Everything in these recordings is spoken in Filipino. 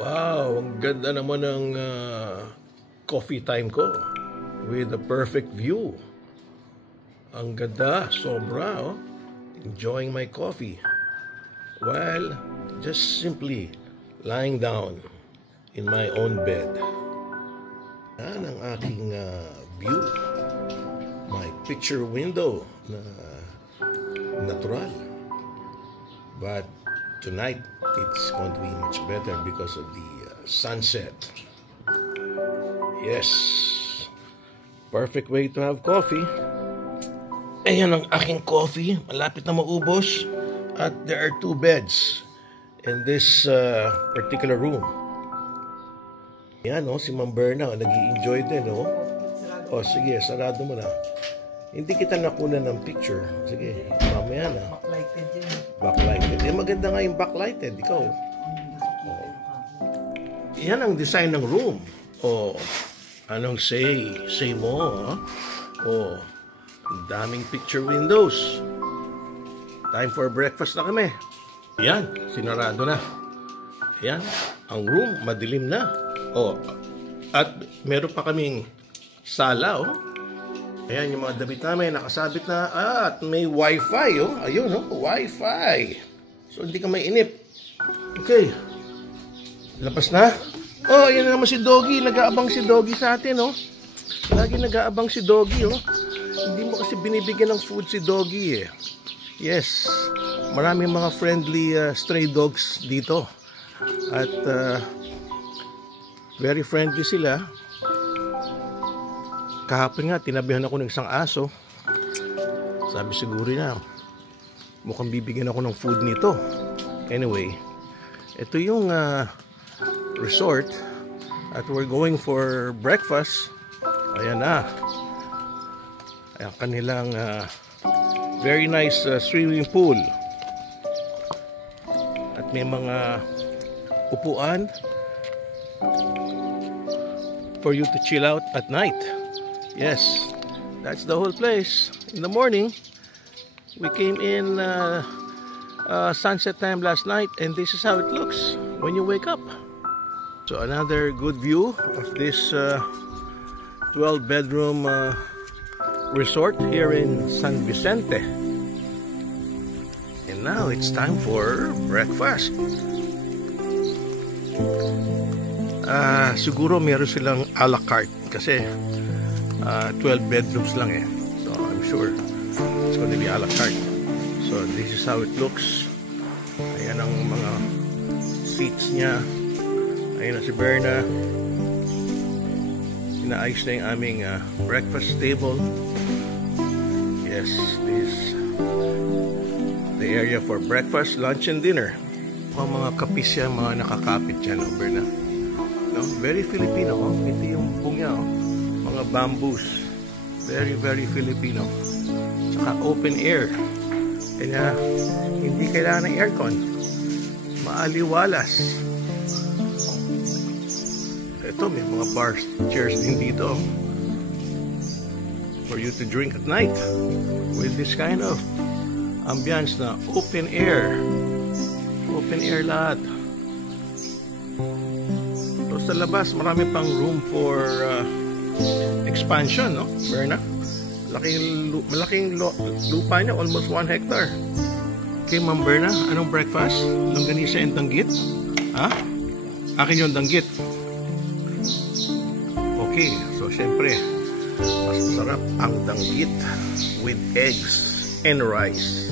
Wow, ang ganda naman ng coffee time ko with a perfect view. Ang ganda, sobra, oh. Enjoying my coffee while just simply lying down in my own bed. Yan ang aking view. My picture window na natural. But tonight, it's going to be much better because of the sunset. Yes. Perfect way to have coffee. Ayan ang aking coffee. Malapit na maubos. At there are 2 beds in this particular room. Yan, oh, si Ma'am Berna, nag-i-enjoy din, oh. O, sige, sarado mo na. Hindi kita nakunan ng picture. Sige, mamaya na. Backlighted yun. Backlighted. Eh, maganda nga yung backlighted. Ikaw. Oh. Yan ang design ng room. Oh, anong say mo, ha? Oh, daming picture windows. Time for breakfast na kami. Yan, sinarado na. Yan, ang room, madilim na. Oh, at meron pa kaming sala, oh. Ayan, yung mga damit namin, nakasabit na. At may wifi, oh. Ayun, oh, wifi. So, hindi ka may inip. Okay. Labas na. Oh, ayan na naman si Doggy. Nag-aabang si Doggy sa atin, oh. Lagi nag-aabang si Doggy, oh. Hindi mo kasi binibigyan ng food si Doggy, eh. Yes. Maraming mga friendly stray dogs dito. At, very friendly sila. Kahapon nga, tinabihan ako ng isang aso. Sabi siguro na, mukhang bibigyan ako ng food nito. Anyway, ito yung resort. At we're going for breakfast. Ayan na. Ayan kanilang very nice swimming pool. At may mga upuan for you to chill out at night. Yes, that's the whole place. In the morning, we came in sunset time last night, and this is how it looks when you wake up. So another good view of this 12-bedroom resort here in San Vicente. And now it's time for breakfast. Siguro meron silang a la carte kasi 12 bedrooms lang eh. So I'm sure it's going to be a la carte. So this is how it looks. Ayan ang mga seats niya. Ayan na si Berna. Inaayos na yung aming breakfast table. Yes, this the area for breakfast, lunch, and dinner. Mga kapis yan, mga nakakapit yan, no, Berna? No? Very Filipino, oh. Ito yung bungya, oh. Mga bamboos. Very, very Filipino. Saka open air. Kaya hindi kailangan ng aircon. Maaliwalas. Ito, may mga bar chairs din dito for you to drink at night with this kind of ambiance na open air. Open air lahat. So sa labas, marami pang room for expansion, no? Berna? Malaking lupa niya, almost 1 hectare. Okay, Ma'am Berna, anong breakfast? Longganisa and danggit? Ha? Akin yung danggit. Okay, so syempre, mas masarap ang danggit with eggs and rice.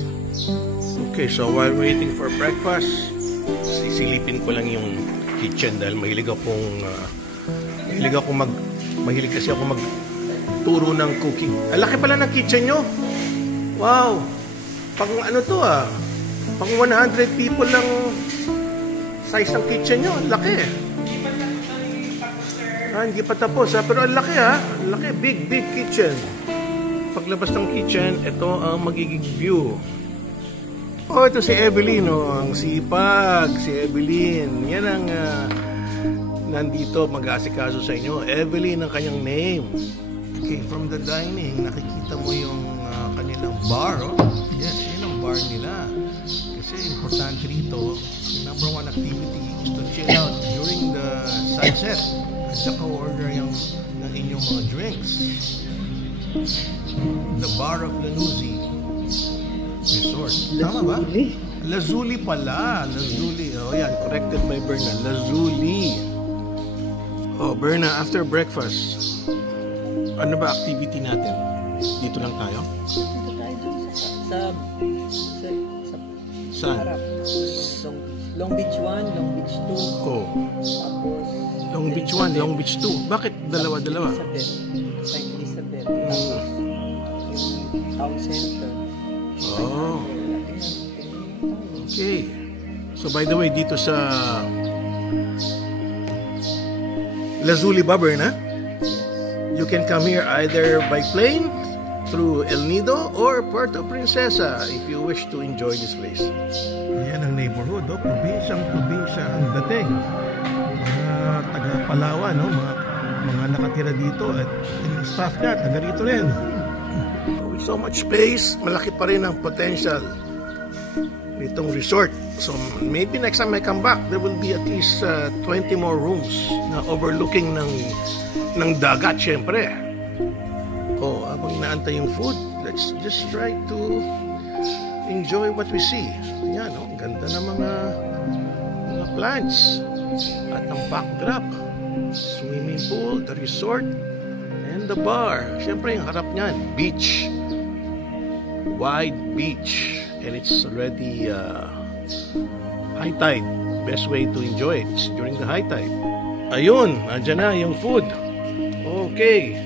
Okay, so while waiting for breakfast, sisilipin ko lang yung kitchen dahil mahilig kasi ako magturo ng cooking. Ang laki pala ng kitchen nyo. Wow. Pang ano to pang 100 people lang size ng kitchen nyo. Ang laki. Hindi pa tapos pero ang laki Ang laki. Big kitchen. Paglabas ng kitchen, ito ang magiging view. Oh, ito si Evelyn, oh. Ang sipag, si Evelyn. Yan ang nandito mag-aasikaso sa inyo. Evelyn ang kanyang name. Okay, from the dining, nakikita mo yung kanilang bar, oh. Yes, yun ang bar nila. Kasi importante rito, the #1 activity is to chill out during sunset. At saka order ng inyong mga drinks. The Bar of Lanuzi Resort. Tama ba? Lazuli pala. Lazuli. Oh, yan. Corrected by Berna. Lazuli. Oh, Berna, after breakfast, ano ba activity natin? Dito lang tayo? Dito tayo sa Saan? harap. Long Beach 1, Long Beach 2. Oh. Tapos Long Beach 1, Long Beach 2. Bakit dalawa-dalawa? Elizabeth. Dito tayo Elizabeth. Tapos yung town center. Oh. Okay. So by the way, dito sa Lazuli ba, Berna? You can come here either by plane, through El Nido, or Puerto Princesa if you wish to enjoy this place. Ayan ang neighborhood, oh. Probinsyang ang dating. Mga taga Palawan, no? Mga nakatira dito at yung staff niya, taga rito rin. With so much space, malaki pa rin ang potential nitong resort. So maybe next time I come back, there will be at least 20 more rooms na overlooking ng dagat, syempre. Oh, habang inaantay yung food, let's just try to enjoy what we see. Ayan, oh, ganda ng mga plants at ang backdrop. Swimming pool, the resort, and the bar. Syempre, yung harap niyan, beach. Wide beach. And it's already high tide. Best way to enjoy it is during the high tide. Ayun, andyan na yung food. Okay.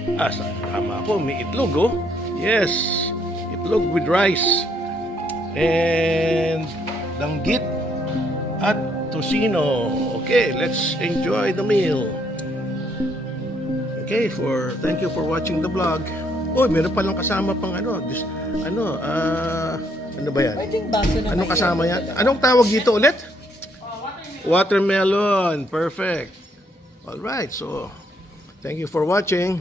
Tama ako, may itlog, oh. Yes, itlog with rice. And danggit at tocino. Okay, let's enjoy the meal. Okay, thank you for watching the vlog. Oh, meron palang kasama pang ano ba yan? Anong kasama yan? Anong tawag dito ulit? Watermelon. Perfect. All right, so thank you for watching.